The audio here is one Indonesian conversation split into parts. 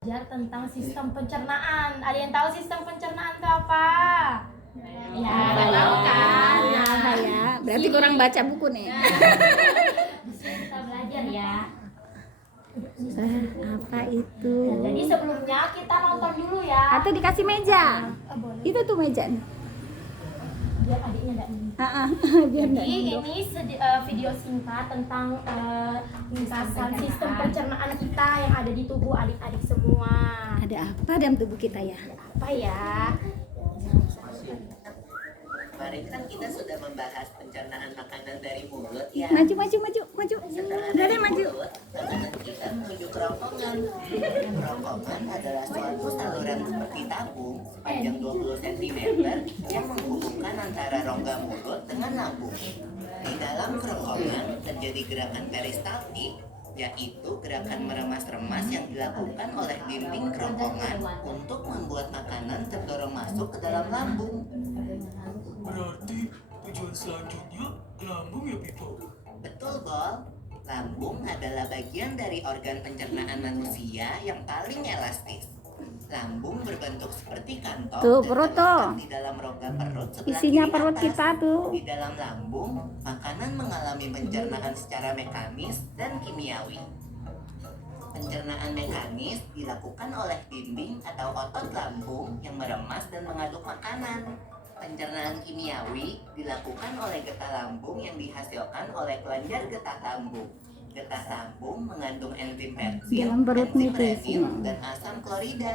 Belajar tentang sistem pencernaan. Ada yang tahu sistem pencernaan itu apa? Ya, tahu kan? Nah, ya. Berarti kurang baca buku nih. Di sini kita belajar ya. Apa itu? Jadi sebelumnya kita nonton dulu ya. Atau dikasih meja? Boleh. Itu tuh meja nih. Biar adiknya enggak ini. Biar enggak Jadi nunduk. ini video singkat tentang ringkasan sistem pencernaan kita yang ada di tubuh adik-adik semua. Ada apa dalam tubuh kita ya? Apa ya? Kemarin kan kita sudah membahas pencernaan makanan dari mulut ya. Maju. Setelah Dari dari maju. mulut, makanan kita menuju kerongkongan. Kerongkongan adalah suatu saluran seperti tabung sepanjang 20 cm yang menghubungkan antara rongga mulut dengan lambung. Di dalam kerongkongan terjadi gerakan peristaltik, yaitu gerakan meremas-remas yang dilakukan oleh dinding kerongkongan untuk membuat makanan terdorong masuk ke dalam lambung. Berarti tujuan selanjutnya lambung ya, Pipo? Betul, Bol. Lambung adalah bagian dari organ pencernaan manusia yang paling elastis. Lambung berbentuk seperti kantong Tuh, dan perut terletak tuh. di dalam rongga perut sebelah Isinya kiri perut atas. kita tuh. Di dalam lambung, makanan mengalami pencernaan secara mekanis dan kimiawi. Pencernaan mekanis dilakukan oleh dinding atau otot lambung yang meremas dan mengaduk makanan. Pencernaan kimiawi dilakukan oleh getah lambung yang dihasilkan oleh kelenjar getah lambung. Getah lambung mengandung enzim pepsin, Dalam perut enzim nih tuh renin, isinya. dan asam klorida.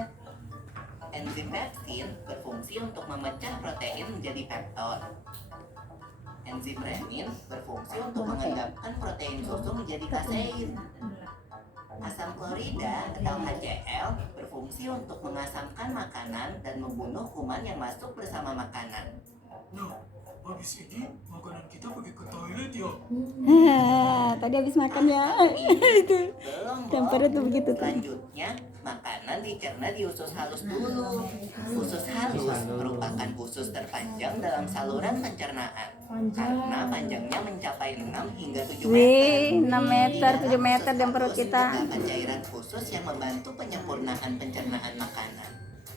Enzim pepsin berfungsi untuk memecah protein menjadi peptol. Enzim renin berfungsi untuk mengendapkan protein susu menjadi kasein. Asam klorida atau HCl berfungsi untuk mengasamkan makanan dan membunuh kuman yang masuk bersama makanan. Nah, habis ini makanan kita pergi ke toilet ya? Tadi habis makan ya. Itu. Belum, Dan Bob. perut tuh begitu tuh. Selanjutnya, makanan dicerna di usus halus dulu. Usus halus merupakan usus terpanjang dalam saluran pencernaan. Karena panjangnya mencapai 6 hingga 7 meter. Wih, 6 meter, Di 7 dalam meter usus dan perut halus kita. terdapat cairan khusus yang membantu penyempurnaan pencernaan makanan.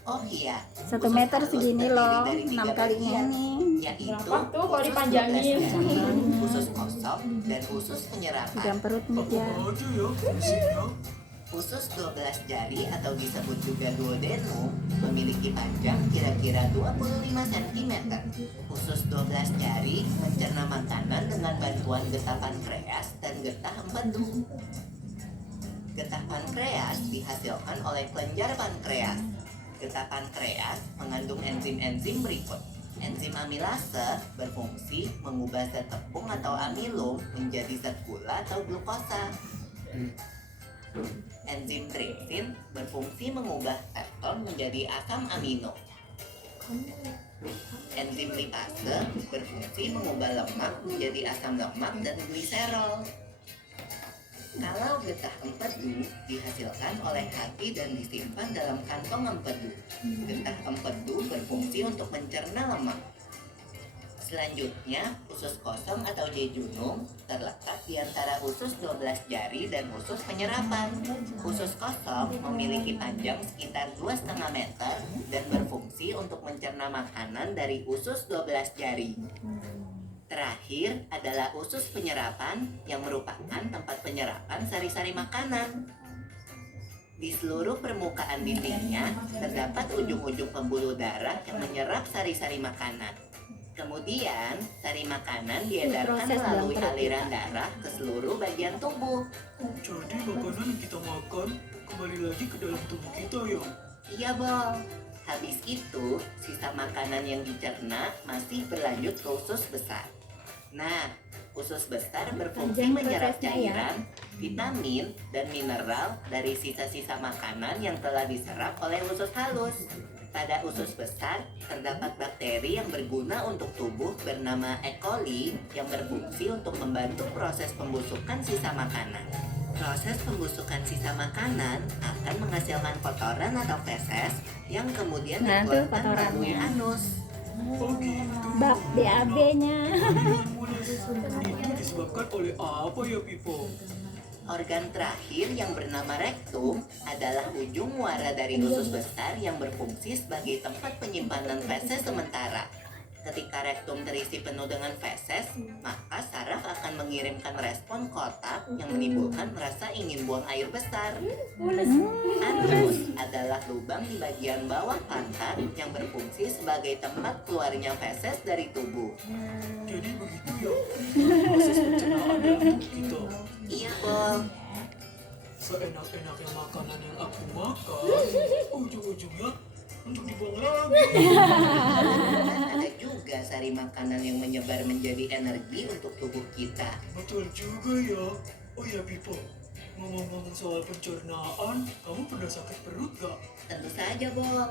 Oh iya, 1 usus meter halus segini terdiri loh, dari 6 3 kalinya bagian, ini. yaitu Berapa tuh kalau usus dipanjangin? 12 jari, usus kosong, dan usus Di penyerapan. dalam perut nih Apa ya. aja ya fungsinya? Usus 12 jari atau disebut juga duodenum memiliki panjang kira-kira 25 cm. Usus 12 jari mencerna makanan dengan bantuan getah pankreas dan getah empedu. Getah pankreas dihasilkan oleh kelenjar pankreas. Getah pankreas mengandung enzim-enzim berikut. Enzim amilase berfungsi mengubah zat tepung atau amilum menjadi zat gula atau glukosa. Enzim tripsin berfungsi mengubah pepton menjadi asam amino. Enzim lipase berfungsi mengubah lemak menjadi asam lemak dan gliserol. Kalau getah empedu dihasilkan oleh hati dan disimpan dalam kantong empedu. Getah empedu berfungsi untuk mencerna lemak. Selanjutnya, usus kosong atau jejunum terletak di antara usus 12 jari dan usus penyerapan. Usus kosong memiliki panjang sekitar 2,5 meter dan berfungsi untuk mencerna makanan dari usus 12 jari. Terakhir adalah usus penyerapan yang merupakan tempat penyerapan sari-sari makanan. Di seluruh permukaan dindingnya terdapat ujung-ujung pembuluh darah yang menyerap sari-sari makanan. Kemudian, sari makanan diedarkan Proses dalam melalui perut aliran darah ke seluruh bagian tubuh. Jadi makanan yang kita makan kembali lagi ke dalam tubuh kita ya? Iya, Bol. Habis itu, sisa makanan yang dicerna masih berlanjut ke usus besar. Nah, usus besar berfungsi Panjang menyerap prosesnya ya. cairan, vitamin, dan mineral dari sisa-sisa makanan yang telah diserap oleh usus halus. Pada usus besar, terdapat bakteri yang berguna untuk tubuh bernama E. coli yang berfungsi untuk membantu proses pembusukan sisa makanan. Proses pembusukan sisa makanan akan menghasilkan kotoran atau feses yang kemudian Nah, tuh dikeluarkan melalui kotorannya. anus. Oh gitu. Bak BAB-nya. Kalian mulai itu disebabkan oleh apa ya, Pipo? Organ terakhir yang bernama rektum adalah ujung muara dari usus besar yang berfungsi sebagai tempat penyimpanan feses sementara. Ketika rektum terisi penuh dengan feses, maka saraf akan mengirimkan respon kotak yang menimbulkan rasa ingin buang air besar. Anus adalah lubang di bagian bawah pantat yang berfungsi sebagai tempat keluarnya feses dari tubuh. Jadi begitu ya, proses pencernaan dalam tubuh kita. Iya, Bol. Seenak-enaknya makanan yang aku makan, ujung-ujungnya untuk dibuang lagi. Ada juga sari makanan yang menyebar menjadi energi untuk tubuh kita. Betul juga ya. Oh ya Pipo, ngomong-ngomong soal pencernaan, kamu pernah sakit perut gak? Tentu saja, Bol.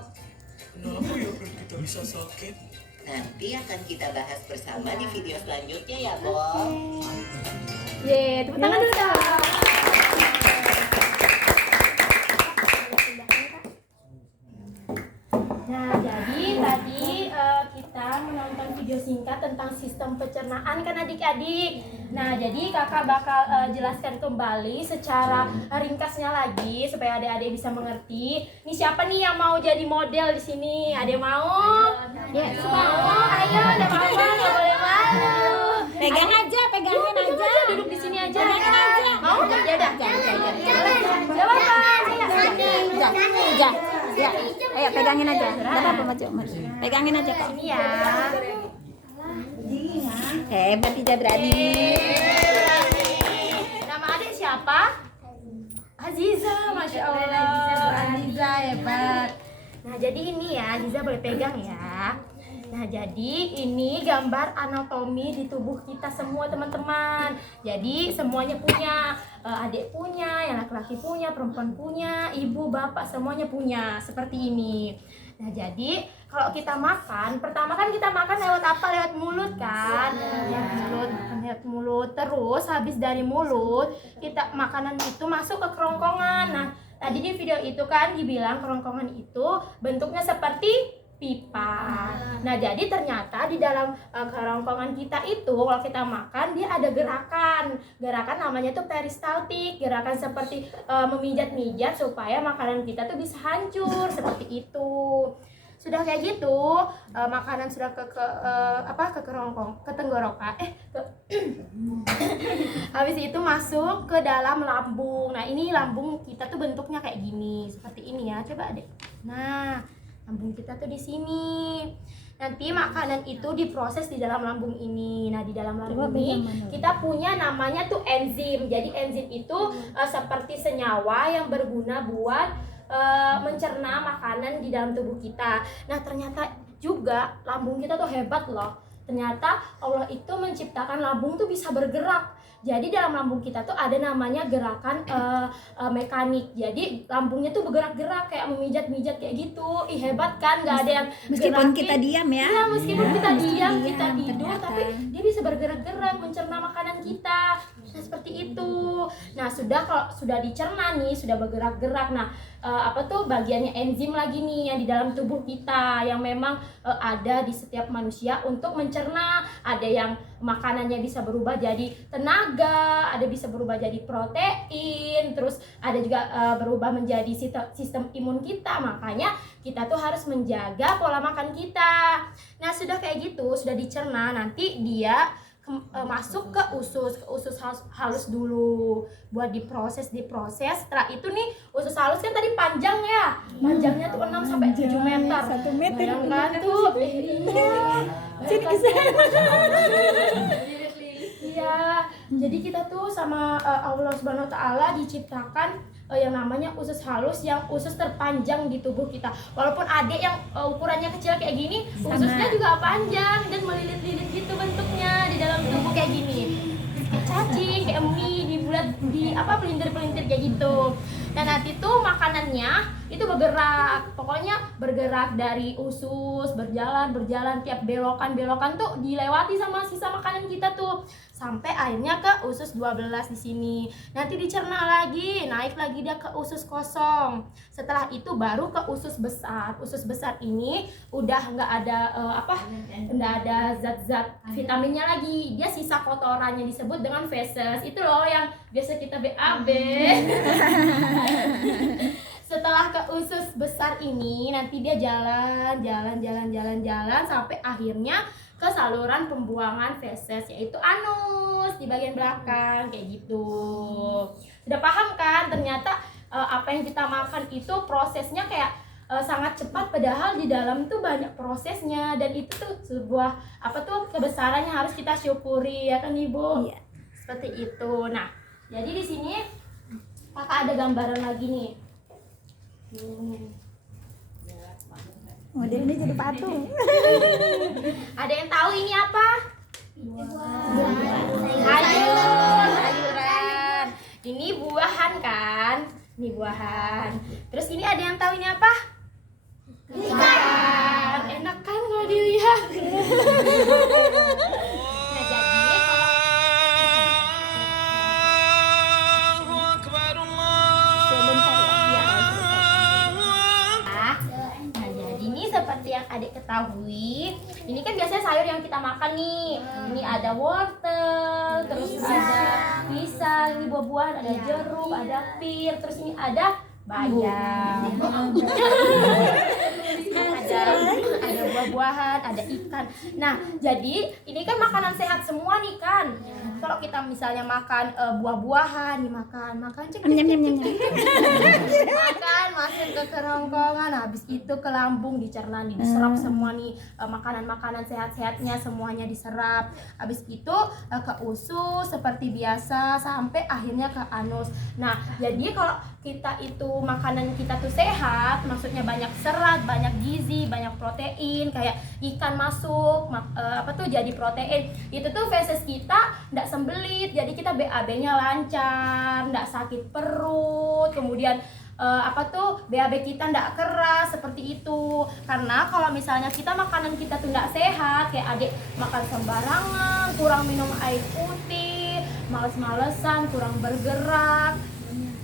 Kenapa ya perut kita bisa sakit? Nanti akan kita bahas bersama di video selanjutnya ya, Bol. Ye, tepuk tangan dulu dong. Nah, jadi tadi kita menonton video singkat tentang sistem pencernaan kan adik-adik. Nah, jadi kakak bakal jelaskan kembali secara ringkasnya lagi supaya adik-adik bisa mengerti. Ini siapa nih yang mau jadi model di sini? Ada yang mau? Ya, mau. Ayo, ada mau nggak boleh malu. Pegang aja, pegangin Coba aja. duduk di sini aja. Pegangin aja. Mau nggak? Ya udah. Jawab Ya. Ya. Ayo pegangin aja. Enggak apa-apa maju. Pegangin aja kok. Ini ya. Hebat Ija berani. Nama adik siapa? Aziza, masya Allah. Aziza hebat. Nah jadi ini ya, Aziza boleh pegang ya. Nah jadi ini gambar anatomi di tubuh kita semua teman-teman. Jadi semuanya punya, adik punya, yang laki-laki punya, perempuan punya, ibu, bapak semuanya punya seperti ini. Nah jadi kalau kita makan, pertama kan kita makan lewat apa? Lewat mulut kan? Lewat mulut. Terus habis dari mulut, kita makanan itu masuk ke kerongkongan. Nah tadi di video itu kan dibilang kerongkongan itu bentuknya seperti pipa. Nah, jadi ternyata di dalam kerongkongan kita itu kalau kita makan dia ada gerakan. Gerakan namanya tuh peristaltik, gerakan seperti memijat-mijat supaya makanan kita tuh bisa hancur seperti itu. Sudah kayak gitu, makanan sudah ke kerongkong, ke tenggorokan. Habis itu masuk ke dalam lambung. Nah, ini lambung kita tuh bentuknya kayak gini, seperti ini ya. Coba deh. Nah, lambung kita tuh di sini. Nanti makanan itu diproses di dalam lambung ini. Nah, di dalam lambung ini kita punya namanya tuh enzim. Jadi enzim itu seperti senyawa yang berguna buat mencerna makanan di dalam tubuh kita. Nah, ternyata juga lambung kita tuh hebat loh. Ternyata Allah itu menciptakan lambung tuh bisa bergerak. Jadi dalam lambung kita tuh ada namanya gerakan mekanik. Jadi lambungnya tuh bergerak-gerak kayak memijat-mijat kayak gitu. Ih hebat kan, nggak ada yang Meskipun gerakin. kita diam ya. Iya, meskipun kita diam, kita diam, tidur, ternyata. tapi dia bisa bergerak-gerak mencerna makanan kita. Nah, seperti itu. Nah, kalau sudah dicerna nih, sudah bergerak-gerak. Nah, bagiannya enzim lagi nih yang di dalam tubuh kita yang memang ada di setiap manusia untuk mencerna. Ada yang makanannya bisa berubah jadi tenaga, ada bisa berubah jadi protein, terus ada juga berubah menjadi sistem imun kita. Makanya kita tuh harus menjaga pola makan kita. Nah, sudah kayak gitu, sudah dicerna, nanti dia masuk ke usus halus dulu buat diproses. Setelah itu nih usus halus kan tadi panjang ya, panjangnya tuh 6 sampai 7 meter. 1 meter. Bayangkan tuh. Iya, jadi kita tuh sama Allah Subhanahu Wa Taala diciptakan yang namanya usus halus, yang usus terpanjang di tubuh kita. Walaupun adik yang ukurannya kecil kayak gini, ususnya juga panjang dan melilit-lilit gitu bentuknya di dalam tubuh kayak gini. Kayak cacing, kayak mie, pelintir-pelintir kayak gitu. Dan nanti tuh makanannya itu bergerak, pokoknya bergerak dari usus, berjalan tiap belokan tuh dilewati sama sisa makanan kita tuh sampai akhirnya ke usus 12 di sini. Nanti dicerna lagi, naik lagi dia ke usus kosong. Setelah itu baru ke usus besar. Usus besar ini udah nggak ada nggak ada zat-zat vitaminnya lagi. Dia sisa kotorannya disebut dengan feses. Itu loh yang biasa kita BAB. Setelah ke usus besar ini nanti dia jalan sampai akhirnya ke saluran pembuangan feses, yaitu anus di bagian belakang kayak gitu. Sudah paham kan? Ternyata apa yang kita makan itu prosesnya kayak sangat cepat, padahal di dalam tuh banyak prosesnya, dan itu tuh sebuah kebesarannya harus kita syukuri, ya kan Ibu? Iya. Seperti itu. Nah, jadi di sini Kakak ada gambaran lagi nih. Model ini jadi patung. Ada yang tahu ini apa? Sayuran. Ini buahan kan? Ini buahan. Terus ini ada yang tahu ini apa? Ikan. Enak kan kalau dilihat? Nah, jadi seperti yang adik ketahui, ini kan biasanya sayur yang kita makan nih. Ini ada wortel, terus ada pisang, ini buah-buahan, ada jeruk, ada pir, terus ini ada bayam. ada buah-buahan, ada ikan. Nah, jadi ini kan makanan sehat semua nih kan. Kalau kita misalnya makan buah-buahan, makan cek makan masuk ke kerongkongan, habis itu ke lambung dicerna, diserap semua nih makanan-makanan sehat-sehatnya semuanya diserap. Habis itu ke usus seperti biasa sampai akhirnya ke anus. Nah, jadi kalau kita itu makanan kita tuh sehat, maksudnya banyak serat, banyak gizi, banyak protein, kayak ikan masuk jadi protein. Itu tuh feses kita nggak sembelit, jadi kita BAB-nya lancar, nggak sakit perut, kemudian BAB kita nggak keras seperti itu. Karena kalau misalnya kita makanan kita tuh nggak sehat, kayak adik makan sembarangan, kurang minum air putih, males-malesan, kurang bergerak,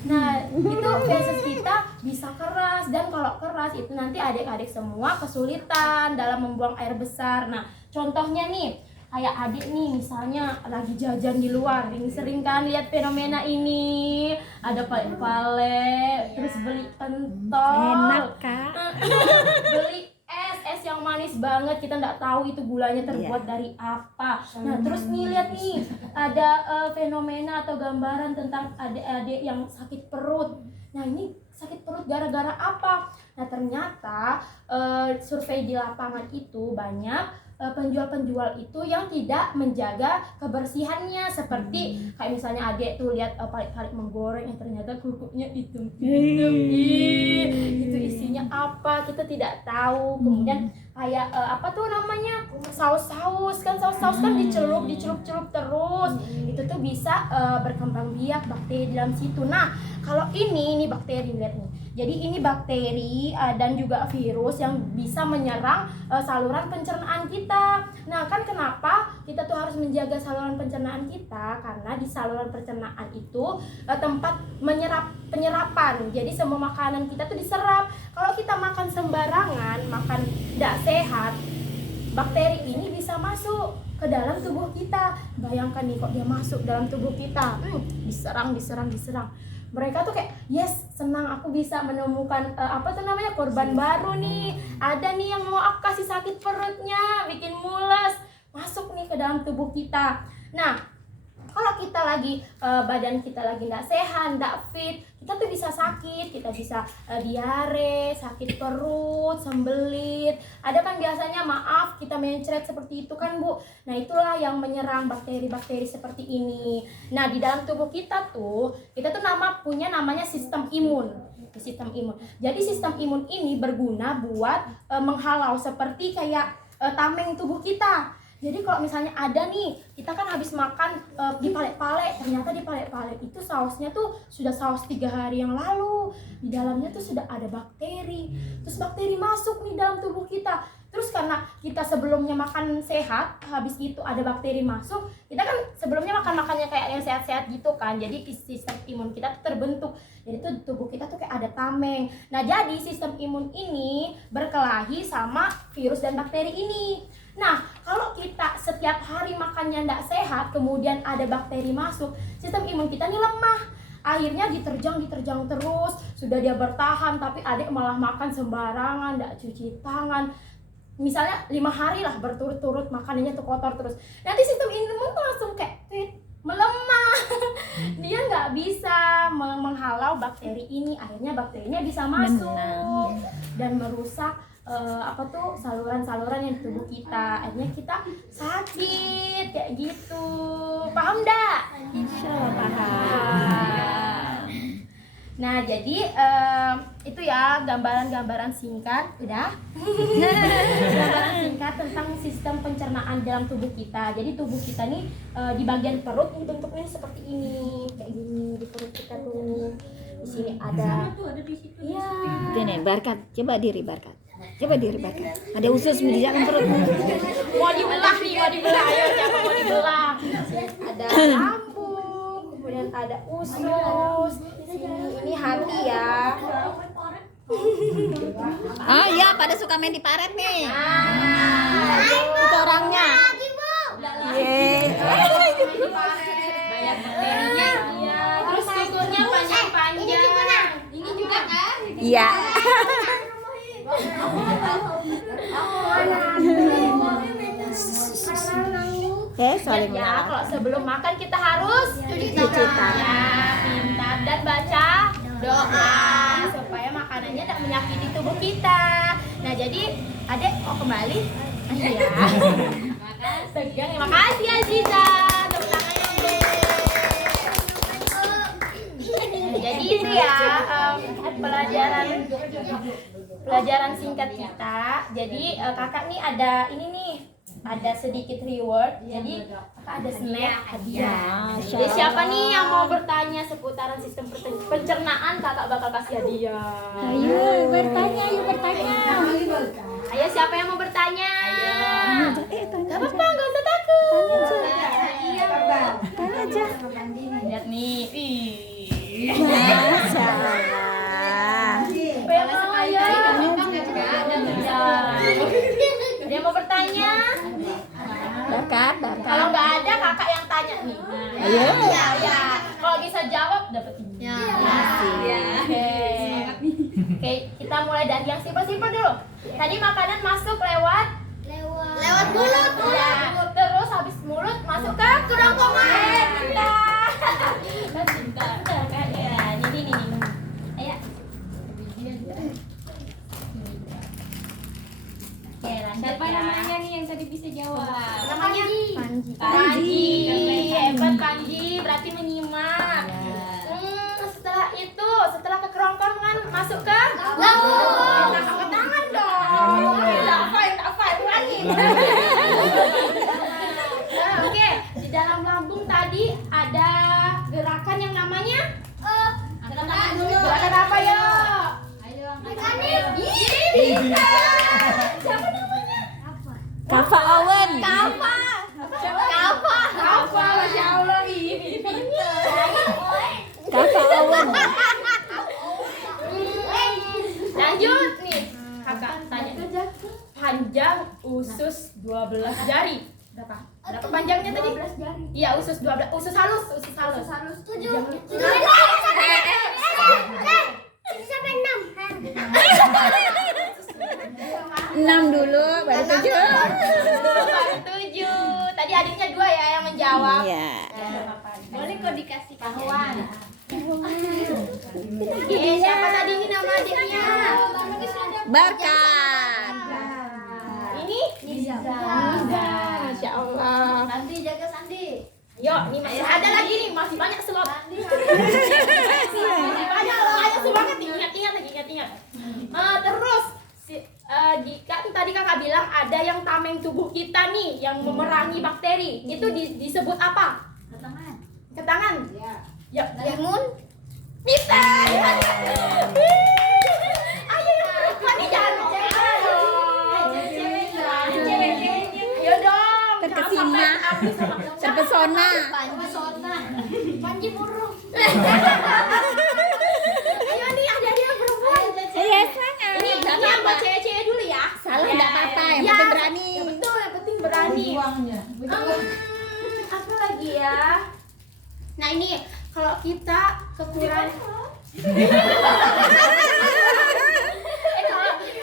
nah itu feses kita bisa keras, dan kalau keras itu nanti adik-adik semua kesulitan dalam membuang air besar. Nah, contohnya nih kayak adik nih misalnya lagi jajan di luar, ini sering kan lihat fenomena ini, ada pale-pale, terus beli pentol, Enak Kak. beli es yang manis banget, kita nggak tahu itu gulanya terbuat dari apa. Nah, terus nih lihat nih ada fenomena atau gambaran tentang adik-adik yang sakit perut. Nah, ini sakit perut gara-gara apa? Nah, ternyata survei di lapangan itu banyak penjual-penjual itu yang tidak menjaga kebersihannya, seperti kayak misalnya adik tuh lihat paling menggoreng yang ternyata kerupuknya hitam. Itu isinya apa kita tidak tahu. Kemudian kayak saus-saus kan dicelup terus, itu tuh bisa berkembang biak bakteri di dalam situ. Nah, kalau ini bakteri, lihat nih. Jadi ini bakteri dan juga virus yang bisa menyerang saluran pencernaan kita. Nah, kan kenapa kita tuh harus menjaga saluran pencernaan kita? Karena di saluran pencernaan itu tempat penyerapan. Jadi semua makanan kita tuh diserap. Kalau kita makan sembarangan, makan tidak sehat, bakteri ini bisa masuk ke dalam tubuh kita. Bayangkan nih, kok dia masuk dalam tubuh kita, diserang. Mereka tuh kayak, yes, senang aku bisa menemukan korban baru nih. Ada nih yang mau aku kasih sakit perutnya, bikin mules, masuk nih ke dalam tubuh kita. Nah, kalau kita lagi badan kita lagi nggak sehat, nggak fit, kita tuh bisa sakit, kita bisa diare, sakit perut, sembelit. Ada kan biasanya, maaf, kita mencret seperti itu kan Bu. Nah, itulah yang menyerang bakteri-bakteri seperti ini. Nah, di dalam tubuh kita tuh punya namanya sistem imun. Jadi sistem imun ini berguna buat menghalau seperti kayak tameng tubuh kita. Jadi kalau misalnya ada nih, kita kan habis makan di pale-pale, ternyata di pale-pale itu sausnya tuh sudah saus 3 hari yang lalu. Di dalamnya tuh sudah ada bakteri. Terus bakteri masuk nih dalam tubuh kita. Terus karena kita sebelumnya makan sehat, habis itu ada bakteri masuk, kita kan sebelumnya makannya kayak yang sehat-sehat gitu kan. Jadi sistem imun kita tuh terbentuk. Jadi tuh tubuh kita tuh kayak ada tameng. Nah, jadi sistem imun ini berkelahi sama virus dan bakteri ini. Nah, kalau kita setiap hari makannya tidak sehat, kemudian ada bakteri masuk, sistem imun kita ini lemah. Akhirnya diterjang terus, sudah dia bertahan, tapi adik malah makan sembarangan, tidak cuci tangan. Misalnya 5 hari lah berturut-turut makanannya tuh kotor terus. Nanti sistem imun tuh langsung kayak melemah. Dia nggak bisa menghalau bakteri ini. Akhirnya bakterinya bisa masuk dan merusak saluran-saluran yang di tubuh kita. Akhirnya kita sakit kayak gitu. Paham enggak? Insyaallah paham. Nah, jadi itu ya gambaran-gambaran singkat, udah. Gambaran singkat tentang sistem pencernaan dalam tubuh kita. Jadi tubuh kita nih di bagian perut ini bentuknya seperti ini, kayak gini di perut kita tuh. Di sini ada. Iya. Gini, Barkat, coba diri Barkat. Ada usus di dalam perutmu. Mau dibelah nih, ayo siapa mau dibelah. Ada lambung, kemudian ada usus. Ini hati ya. Ah iya, pada suka main di paret nih. Itu orangnya. Banyak bakterinya. Terus kukunya panjang-panjang. Ini juga kan? Iya. Saling Ya, kalau sebelum makan kita harus cuci tangan. Ya, pintar dan baca doa supaya makanannya tidak menyakiti tubuh kita. Nah, jadi Adek mau kembali? Iya. Tegang. Makasih Aziza. Tepuk tangannya, Adek. Jadi itu ya pelajaran singkat kita. Jadi kakak nih ada ini nih. Ada sedikit reward, jadi ada snack hadiah. Jadi siapa nih yang mau bertanya seputaran sistem pencernaan, kakak bakal kasih hadiah. Ayo bertanya. Ayo siapa yang mau bertanya? Gak apa-apa, gak usah takut. Tanya aja. Lihat nih, Masalah. Siapa yang mau ya? Ada yang mau bertanya? Barkat. Kalau nggak ada kakak yang tanya nih. Ayo. Ya. Kalau bisa jawab dapat ini. Oke, kita mulai dari yang simpel-simpel dulu. Tadi makanan masuk lewat mulut. Ya. Terus habis mulut masuk ke kerongkongan. Bentar. Ya, ini. Ayo. Oke, lanjut. Siapa namanya nih yang tadi bisa jawab? Namanya Panji. Hebat Panji, berarti menyimak. Setelah ke kerongkongan masuk ke lambung. Angkat tangan dong. Tak fine, ulangi. Oke, di dalam lambung tadi ada gerakan yang namanya angkat tangan dulu. Gerakan apa ya? Ayo angkat tangan. Bisa. Siapa namanya? Kafa Owen. Kafa, Masya Allah, ini pintar. Kafa Owen. Lanjut nih, kakak tanya panjang usus 12 jari. Berapa panjangnya tadi? 12 jari. Iya, usus 12, usus halus. 7. Sampai 6. 6 dulu, baru 7. Baru 7. Tadi adiknya 2 ya yang menjawab. Iya. Boleh kok dikasih tahuan. Siapa tadi ini nama adiknya? Barkat. Ini Niza. Masya Allah. Sandi, jaga Sandi. Yuk, nih masih ada lagi nih, masih banyak slot. Masih banyak loh, ayo semangat nih, ingat. Terus Kan tadi kakak bilang ada yang tameng tubuh kita nih yang memerangi bakteri. Itu disebut apa? Ketangan. Ya. Imun. Pintar. Ayo yang perempuan nih jangan cewek dong. Ayo dong. Terkesima. Terpesona. Panji burung. Ayo nih ada yang perempuan. Iya, sangat. Ini yang buat cewek-cewek dulu ya. Salah enggak apa-apa, yang Ya, penting berani. Betul, yang penting berani. Apa lagi ya? Nah ini kalau kita kekurangan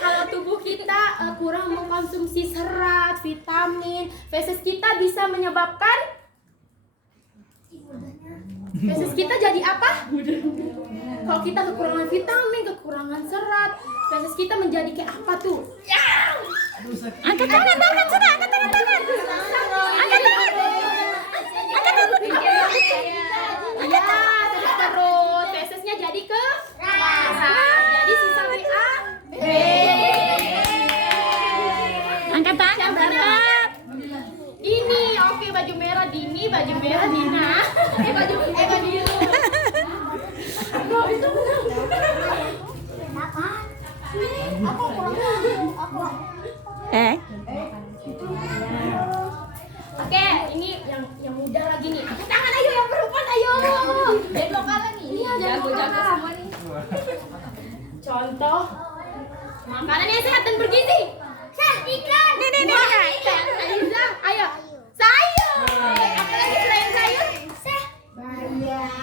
kalau tubuh kita kurang mengkonsumsi serat, vitamin, feses kita bisa menyebabkan feses kita jadi apa? Kalau kita kekurangan vitamin, kekurangan serat, feses kita menjadi kayak apa tuh? Angkat tangan, sudah, angkat tangan. Angkat tangan. Angkat tangan. Iya, sakit perut, fesesnya jadi ke keras. Jadi sisa WA B. Angkat tangan, berangkat. Ini oke, baju merah Dini, baju merah Dina. Baju biru. Bro, itu Oke, ini yang muda lagi nih. Angkat tangan ayo yang perempuan ayo. Dan lokalan nih. Ini ada jago semua nih. Contoh makanan yang sehat dan bergizi. Ikan. Nih. Ikan. Aiza, ayo. Sayur. Apa lagi selain sayur?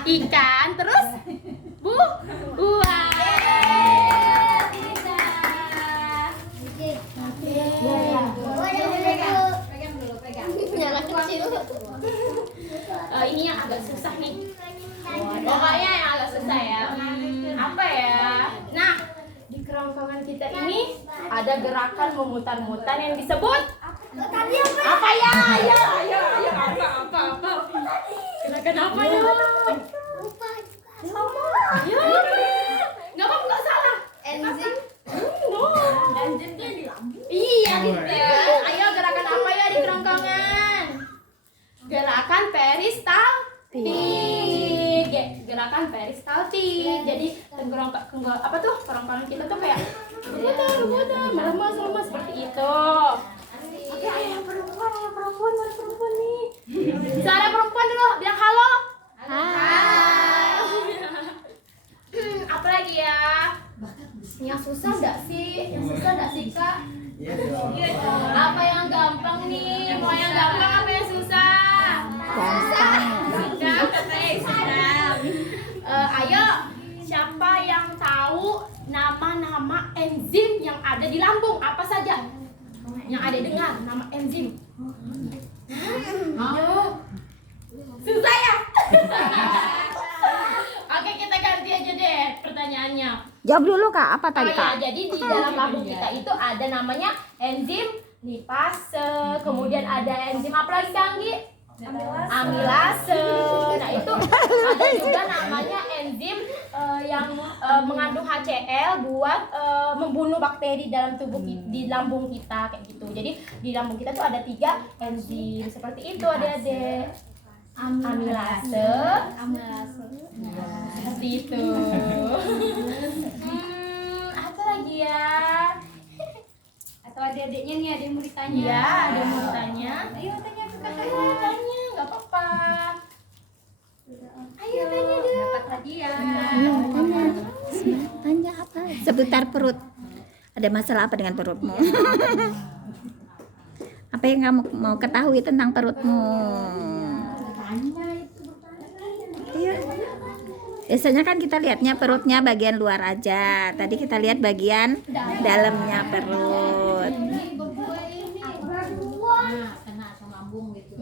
Ikan, terus buah. Ini yang agak susah nih. Pokoknya yang agak susah ya. Apa ya? Nah, di kerongkongan kita ini ada gerakan memutar-mutar yang disebut apa ya? Ayo, apa? Gerakan apa ya? Ya, nggak apa-apa, nggak salah. Enzim. No. Enzimnya di lambung. Iya gitu. Ayo gerakan apa ya di kerongkongan? Gerakan peristaltik. Gerakan peristaltik. Jadi kerongkongan kita tuh kayak berputar, melemas seperti itu. Oke, ayo yang perempuan nih. Suara perempuan dulu, bilang halo. Hai. Apa lagi ya? Yang susah nggak sih? Kak? Apa yang gampang nih? Mau yang gampang apa yang susah? Susah. Ayo, siapa yang tahu nama-nama enzim yang ada di lambung? Apa saja? Yang ada dengar nama enzim? Ayo. Susah ya? Oke, kita ganti aja deh pertanyaannya. Jawab dulu Kak, apa tadi Ya, Kak? jadi di dalam lambung kita itu ada namanya enzim lipase, kemudian ada enzim apa lagi Kak Anggi? Amilase. Nah itu ada juga namanya enzim yang mengandung HCl buat membunuh bakteri dalam tubuh di lambung kita kayak gitu. Jadi di lambung kita tuh ada 3 enzim seperti itu adik-adik. Amilase. Seperti itu. Apa lagi ya? Atau adik-adiknya nih ada yang mau ditanya. Iya, ada yang mau tanya. Ayo tanya ke kakak. Ayo tanya, nggak apa-apa. Ayo tanya dulu. Dapat hadiah. Tanya apa? Seputar perut. Ada masalah apa dengan perutmu? Apa yang kamu mau ketahui tentang perutmu? Iya. Biasanya kan kita lihatnya perutnya bagian luar aja. Tadi kita lihat bagian dalamnya perut. Kena sama lambung gitu.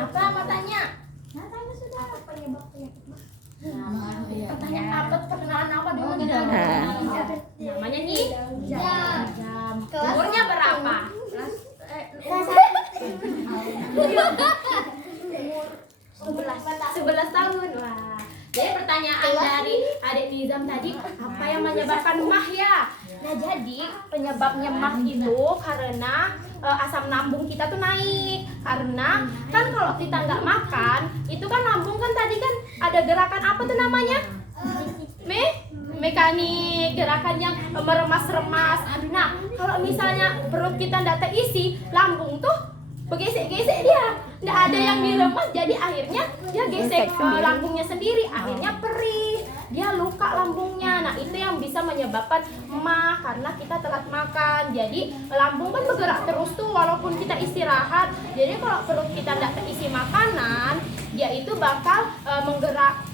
Apa mau tanya? Pertanyaan apa? Perkenalan apa dulu? Namanya nih Jam. Umurnya berapa? 11 tahun. Wah. Jadi pertanyaan dari Adik Nizam tadi, apa yang menyebabkan mah ya? Nah Nah jadi penyebabnya mah itu karena asam lambung kita tuh naik. Karena kan kalau kita nggak makan, itu kan lambung kan tadi kan ada gerakan apa tuh namanya? Mekanik, gerakan yang meremas-remas. Nah kalau misalnya perut kita nggak terisi, lambung tuh bergesek-gesek dia, nggak ada yang diremas, jadi akhirnya dia gesek lambungnya sendiri, akhirnya perih, dia luka lambungnya. Nah itu yang bisa menyebabkan emah karena kita telat makan. Jadi lambung kan bergerak terus tuh walaupun kita istirahat. Jadi kalau perut kita tidak terisi makanan, dia itu bakal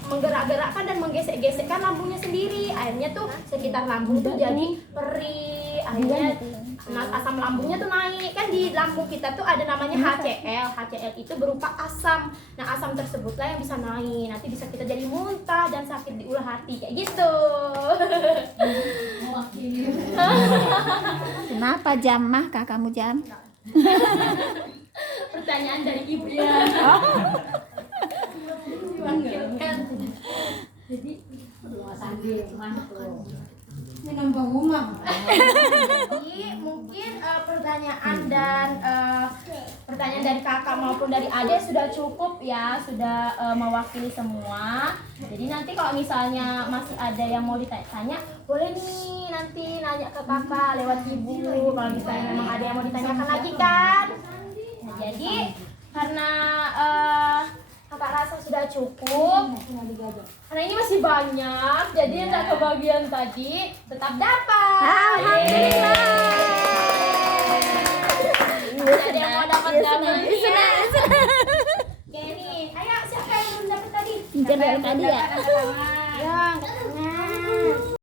menggerak-gerakkan dan menggesek-gesekkan lambungnya sendiri. Akhirnya tuh sekitar lambung tuh jadi perih, akhirnya asam lambungnya tuh naik. Kan di lambung kita tuh ada namanya HCl. HCl itu berupa asam. Nah asam tersebutlah yang bisa naik. Nanti bisa kita jadi muntah dan sakit di ulah hati kayak gitu. Kenapa Jam mah kakakmu Jam? Pertanyaan dari ibu ya. Diwakilkan. Jadi Ini nambah rumah. Jadi mungkin pertanyaan dari kakak maupun dari adik sudah cukup ya, sudah mewakili semua. Jadi nanti kalau misalnya masih ada yang mau ditanya, boleh nih nanti nanya ke kakak lewat ibu. Kalau misalnya memang ada yang mau ditanyakan lagi kan. Nah, jadi karena kakak rasa sudah cukup. Karena ini masih banyak, jadi yang tak kebagian tadi tetap dapat. Alhamdulillah. Ada yang mau dapat gambar ya? Oke nih, ayo siapa yang belum dapat tadi? Pinjam dari tadi ya? Angkat tangan. Ya, angkat tangan.